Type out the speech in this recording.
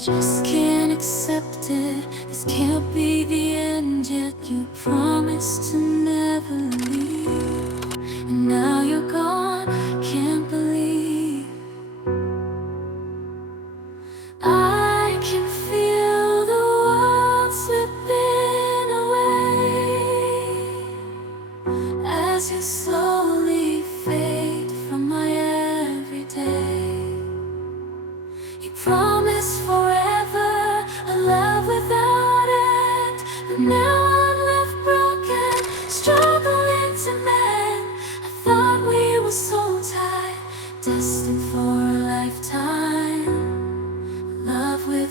just can't accept it. This can't be the end, yet you promised to never leave. And now you're gone, can't believe. I can feel the world slipping away as you slowly fade from my everyday. You promised forever, a love without end, but now I'm left broken, struggling to mend. I thought we were so tied, destined for a lifetime, love with